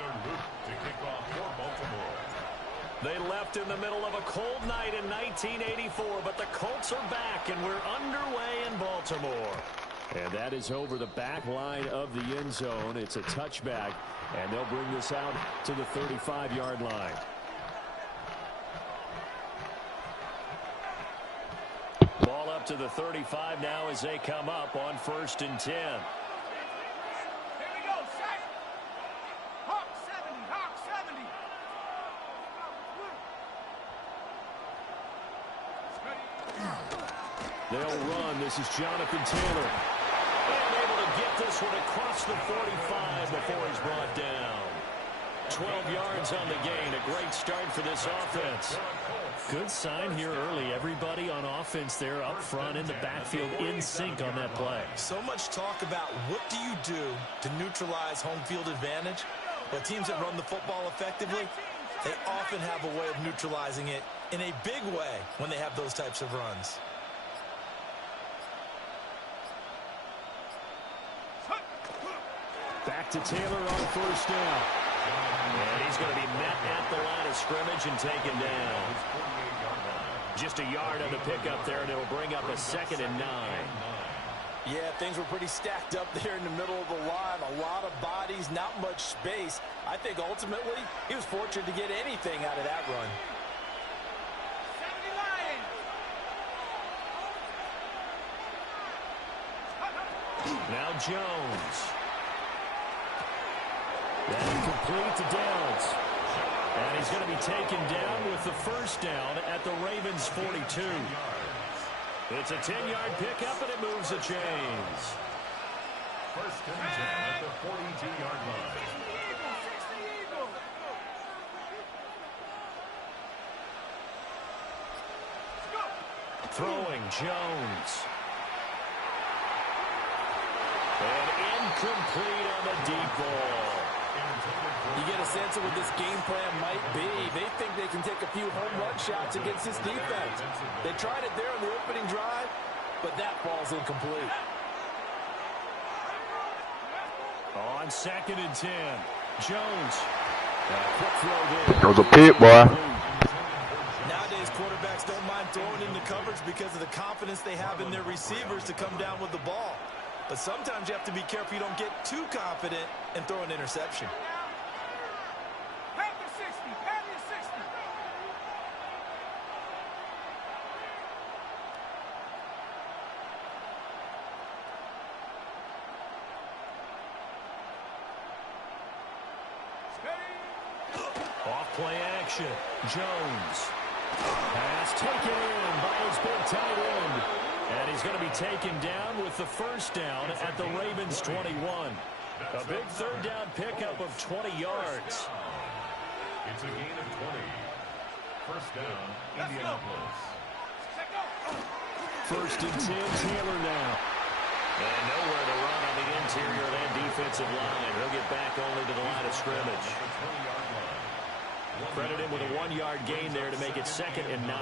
To kick off for Baltimore. They left in the middle of a cold night in 1984, but the Colts are back, and we're underway in Baltimore. And that is over the back line of the end zone. It's a touchback, and they'll bring this out to the 35-yard line. Ball up to the 35 now as they come up on 1st and 10. They'll run. This is Jonathan Taylor. And able to get this one across the 45 before he's brought down. 12 yards on the gain. A great start for this offense. Good sign here early. Everybody on offense there up front in the backfield in sync on that play. So much talk about what do you do to neutralize home field advantage. But teams that run the football effectively, they often have a way of neutralizing it in a big way when they have those types of runs. Back to Taylor on 1st down. And he's going to be met at the line of scrimmage and taken down. Just a yard on the pickup there, and it'll bring up a 2nd and 9. Yeah, things were pretty stacked up there in the middle of the line. A lot of bodies, not much space. I think ultimately he was fortunate to get anything out of that run. Now Jones. And complete to Downs. And he's going to be taken down with the 1st down at the Ravens' 42. It's a 10-yard pickup, and it moves the chains. 1st and 10 at the 42-yard line. Throwing Jones. And incomplete on the deep ball. You get a sense of what this game plan might be. They think they can take a few home run shots against this defense. They tried it there on the opening drive, but that ball's incomplete. On 2nd and 10, Jones. Quick throw there. That was a pick, boy. Nowadays, quarterbacks don't mind throwing into coverage because of the confidence they have in their receivers to come down with the ball. But sometimes you have to be careful you don't get too confident and throw an interception. Off play action. Jones. Pass taken in by his big tight end. And he's going to be taken down with the 1st down at the Ravens' 21. A big 3rd down pickup of 20 yards. It's a gain of 20. 1st down, Indianapolis. 1st and 10, Taylor now. And nowhere to run on the interior of that defensive line. He'll get back only to the line of scrimmage. Credit him with a 1-yard gain there to make it 2nd and 9.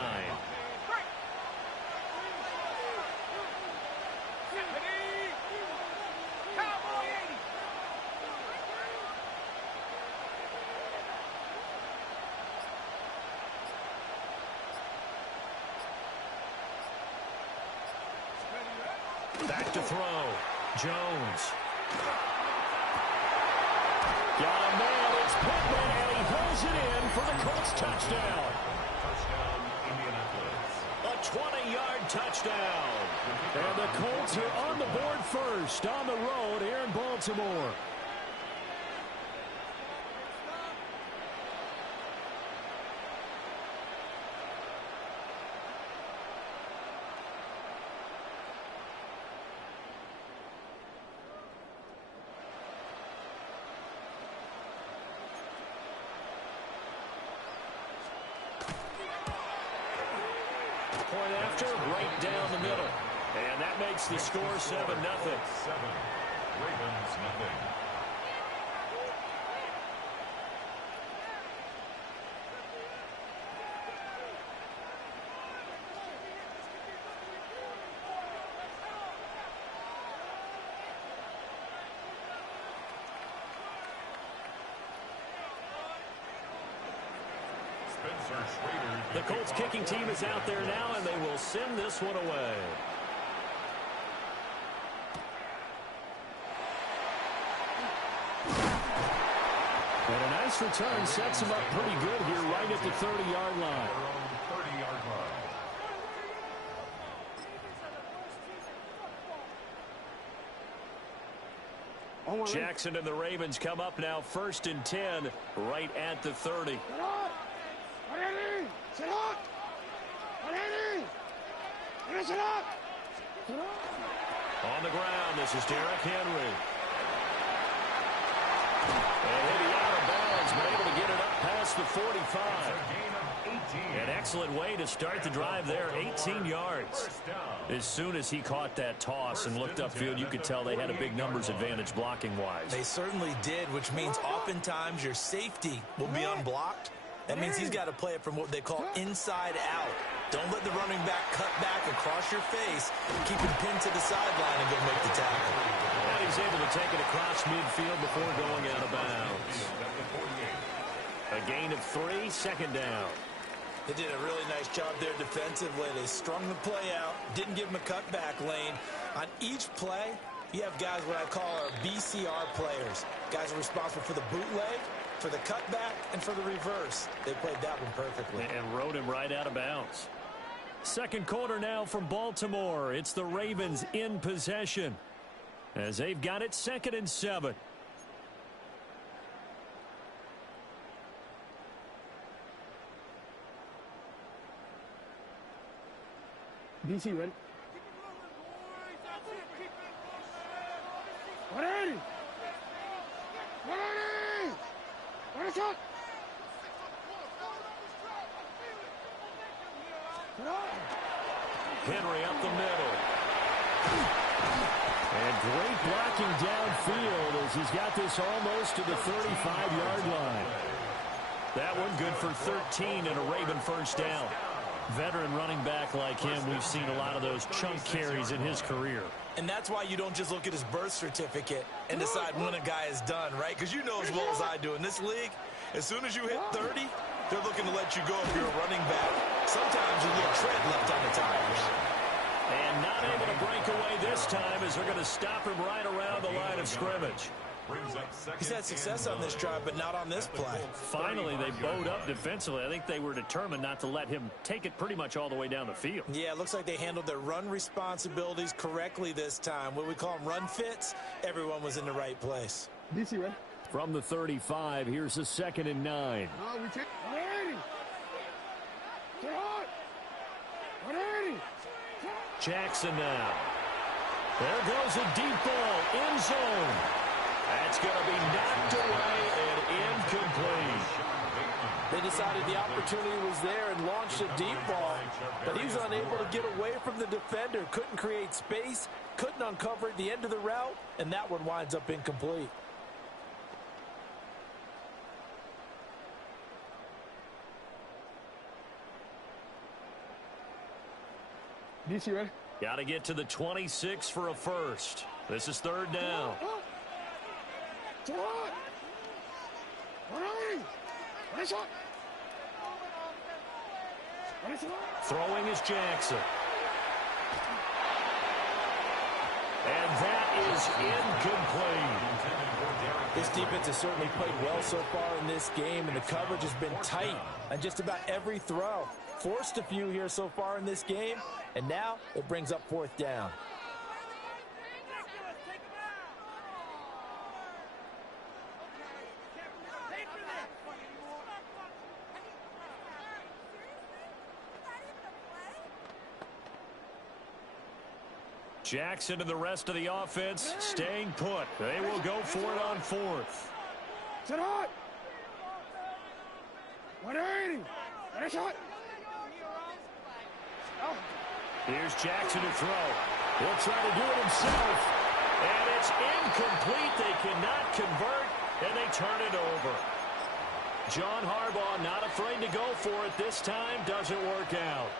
Back to throw. Jones. Got a man. It's Pittman, and he holds it in for the Colts touchdown. Touchdown, Indianapolis. A 20-yard touchdown. And the Colts are on the board first on the road here in Baltimore. Point after, right down the middle. And that makes the score 7-0. 7. Ravens, nothing. The Colts kicking team is out there now, and they will send this one away. And a nice return sets him up pretty good here right at the 30-yard line. Jackson and the Ravens come up now 1st and 10 right at the 30. On the ground, this is Derrick Henry. And he'll be out of bounds, but able to get it up past the 45. An excellent way to start the drive there, 18 yards. As soon as he caught that toss and looked upfield, you could tell they had a big numbers advantage blocking-wise. They certainly did, which means oftentimes your safety will be unblocked. That means he's got to play it from what they call inside out. Don't let the running back cut back across your face. Keep him pinned to the sideline and go make the tackle. And he's able to take it across midfield before going out of bounds. A gain of 3, 2nd down. They did a really nice job there defensively. They strung the play out, didn't give him a cutback lane. On each play, you have guys what I call our BCR players. Guys are responsible for the bootleg, for the cutback, and for the reverse. They played that one perfectly. And rode him right out of bounds. Second quarter now from Baltimore. It's the Ravens in possession as they've got it 2nd and 7. DC, ready? 180! 180! 1 shot! Henry up the middle. And great blocking downfield as he's got this almost to the 35-yard line. That one good for 13 and a Raven 1st down. Veteran running back like him, we've seen a lot of those chunk carries in his career. And that's why you don't just look at his birth certificate and decide when a guy is done, right? Because you know as well as I do, in this league, as soon as you hit 30, they're looking to let you go if you're a running back. Sometimes a little tread left on the tires. And not able to break away this time as they're going to stop him right around the line of scrimmage. He's had success on this drive, but not on this play. Finally, they bowed up defensively. I think they were determined not to let him take it pretty much all the way down the field. Yeah, it looks like they handled their run responsibilities correctly this time. What we call them run fits, everyone was in the right place. DC, ready? From the 35, here's a 2nd and 9. No, we take 180! Get hot! 180! Jackson now. There goes a deep ball, end zone. That's going to be knocked away and incomplete. They decided the opportunity was there and launched a deep ball, but he was unable to get away from the defender, couldn't create space, couldn't uncover at the end of the route, and that one winds up incomplete. DC, ready? Got to get to the 26 for a first. This is 3rd down. Throwing is Jackson. And that is incomplete. This defense has certainly played well so far in this game, and the coverage has been tight on just about every throw. Forced a few here so far in this game, and now it brings up 4th down. Jackson and the rest of the offense staying put. They will go for it on 4th. Sit hot! 180! Finish shot! Here's Jackson to throw. He'll try to do it himself. And it's incomplete. They cannot convert, and they turn it over. John Harbaugh not afraid to go for it this time. Doesn't work out.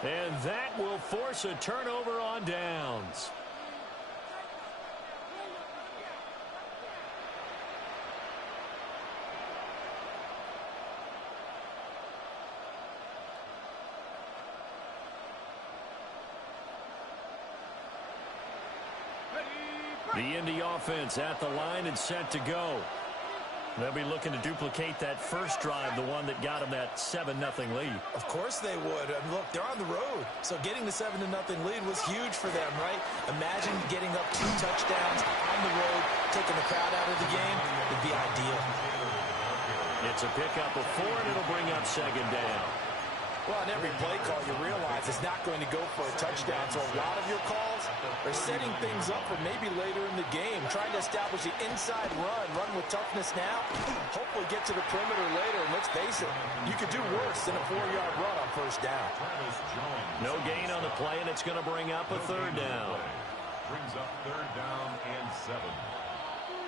And that will force a turnover on downs. The Indy offense at the line and set to go. They'll be looking to duplicate that first drive, the one that got them that 7-0 lead. Of course they would. I mean, look, they're on the road. So getting the 7-0 lead was huge for them, right? Imagine getting up 2 touchdowns on the road, taking the crowd out of the game. It'd be ideal. It's a pickup of 4, and it'll bring up second down. Well, on every play call, you realize it's not going to go for a touchdown. So a lot of your calls are setting things up for maybe later in the game, trying to establish the inside run with toughness now, hopefully get to the perimeter later. And let's face it, you could do worse than a 4-yard run on first down. No gain on the play, and it's going to bring up a third down. Brings up third down and 7.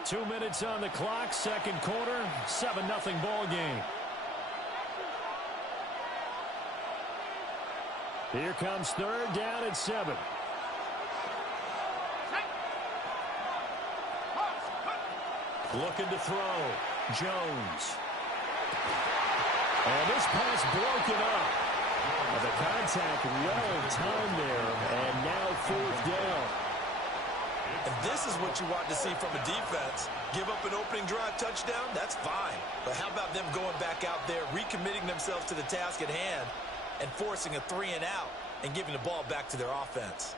2 minutes on the clock, second quarter, 7-0 ball game. Here comes third down and 7. Looking to throw. Jones. And this pass broken up. And the contact well timed there. And now fourth down. And this is what you want to see from a defense. Give up an opening drive touchdown, that's fine. But how about them going back out there, recommitting themselves to the task at hand, and forcing a 3-and-out and giving the ball back to their offense.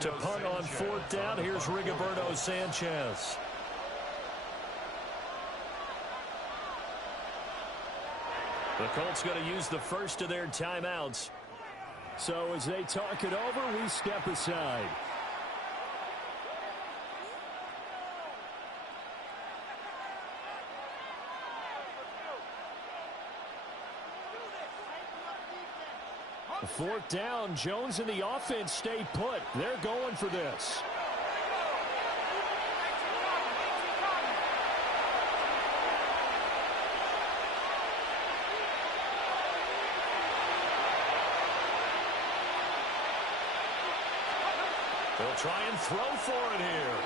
To punt on fourth down, here's Rigoberto Sanchez. The Colts going to use the first of their timeouts. So as they talk it over, we step aside. Fourth down, Jones and the offense stay put. They're going for this. They'll try and throw for it here.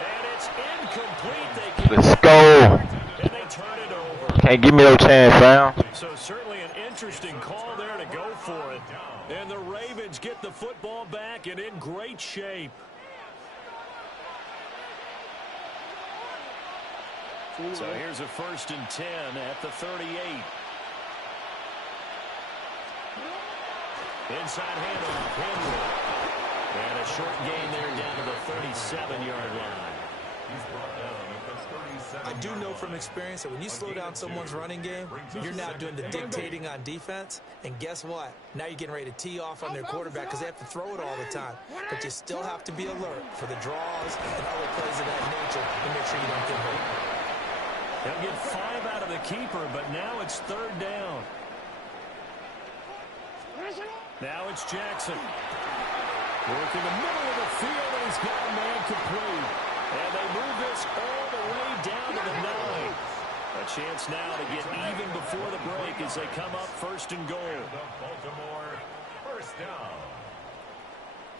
And it's incomplete. Let's go. And they turn it over. Can't give me no chance, fam. So certainly an interesting call there to go for it. And the Ravens get the football back and in great shape. So here's a 1st and 10 at the 38. Inside handoff, Henry. And a short gain there down to the 37-yard line. I do know from experience that when you slow down someone's running game, you're now doing the dictating on defense. And guess what? Now you're getting ready to tee off on their quarterback because they have to throw it all the time. But you still have to be alert for the draws and other plays of that nature to make sure you don't get hurt. They'll get 5 out of the keeper, but now it's third down. Now it's Jackson. Working the middle of the field, and he's got a man complete. And they move this all the way down to the 9. A chance now to get even before the break as they come up 1st and goal. The Baltimore first down.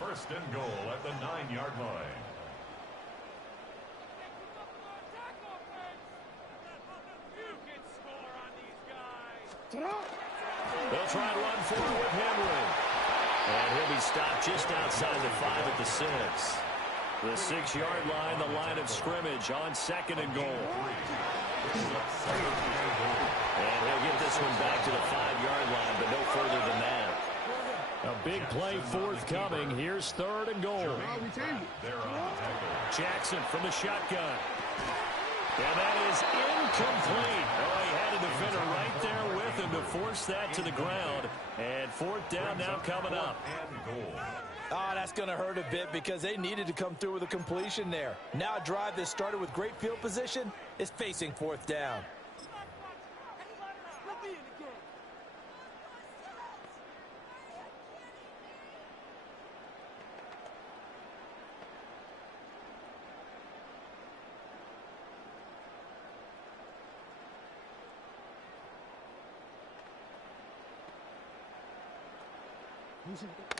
1st and goal at the 9-yard line. They'll try and run forward with Henry. And he'll be stopped just outside the 5 at the 6. The 6-yard line, the line of scrimmage on 2nd and goal. And he'll get this one back to the 5-yard line, but no further than that. A big play forthcoming. Here's 3rd and goal. Jackson from the shotgun. And that is incomplete. Oh, he had a defender right there with him to force that to the ground. And 4th down now coming up. Oh, that's going to hurt a bit because they needed to come through with a completion there. Now a drive that started with great field position is facing 4th down.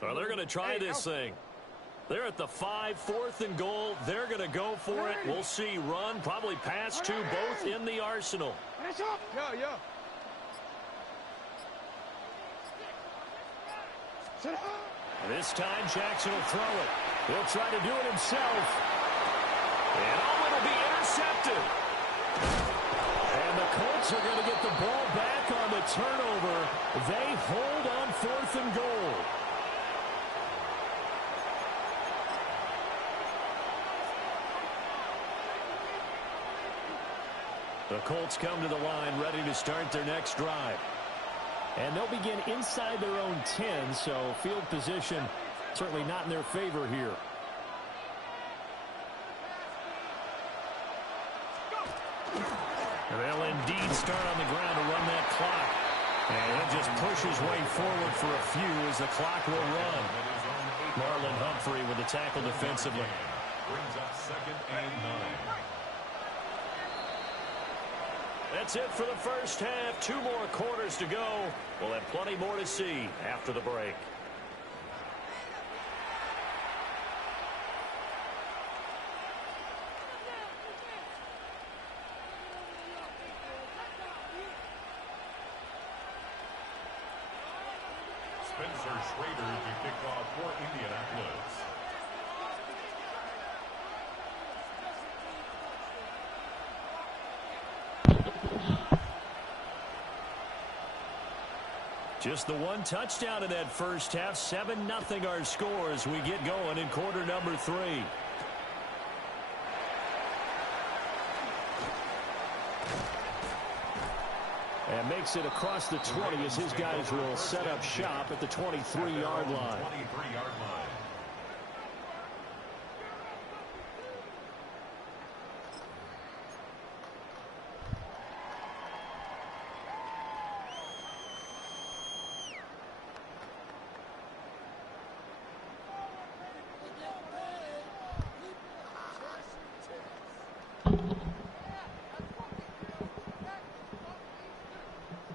Well, they're going to try this thing. They're at the 5, 4th and goal. They're going to go for it. We'll see run, probably pass to both in the arsenal. This time Jackson will throw it. He'll try to do it himself. And it'll be intercepted. And the Colts are going to get the ball back on the turnover. They hold on 4th and goal. The Colts come to the line ready to start their next drive. And they'll begin inside their own 10, so field position certainly not in their favor here. They'll indeed start on the ground to run that clock. And he'll just push his way forward for a few as the clock will run. Marlon Humphrey with the tackle defensively. Brings up 2nd and 9. That's it for the first half. 2 more quarters to go. We'll have plenty more to see after the break. Spencer Schrader to kick off for Indianapolis. Just the 1 touchdown in that first half. 7-0 our score as we get going in quarter number 3. And makes it across the 20 as his guys will set up shop at the 23-yard line. 23-yard line.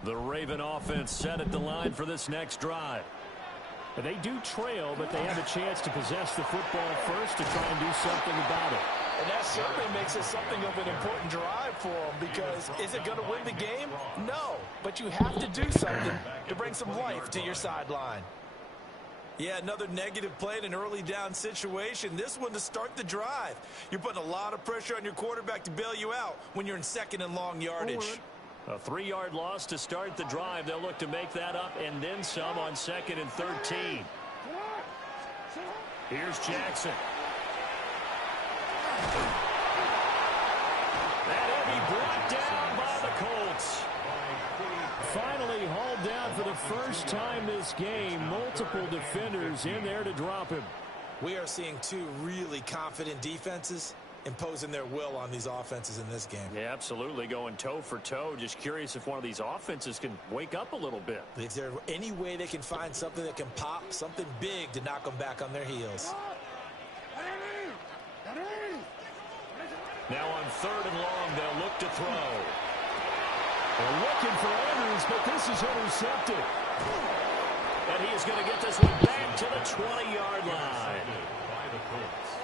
The Raven offense set at the line for this next drive. They do trail, but they have a chance to possess the football first to try and do something about it. And that certainly makes it something of an important drive for them, because is it going to win the game? No, but you have to do something to bring some life to your sideline. Yeah, another negative play in an early down situation. This one to start the drive. You're putting a lot of pressure on your quarterback to bail you out when you're in 2nd and long yardage. A 3-yard loss to start the drive. They'll look to make that up and then some on 2nd and 13. Here's Jackson. That'll be brought down by the Colts. Finally hauled down for the first time this game. Multiple defenders in there to drop him. We are seeing 2 really confident defenses imposing their will on these offenses in this game. Yeah, absolutely, going toe for toe. Just curious if one of these offenses can wake up a little bit. Is there any way they can find something that can pop, something big to knock them back on their heels? Now on 3rd and long, they'll look to throw. They're looking for Andrews, but this is intercepted. And he is going to get this one back to the 20-yard line. By the Colts.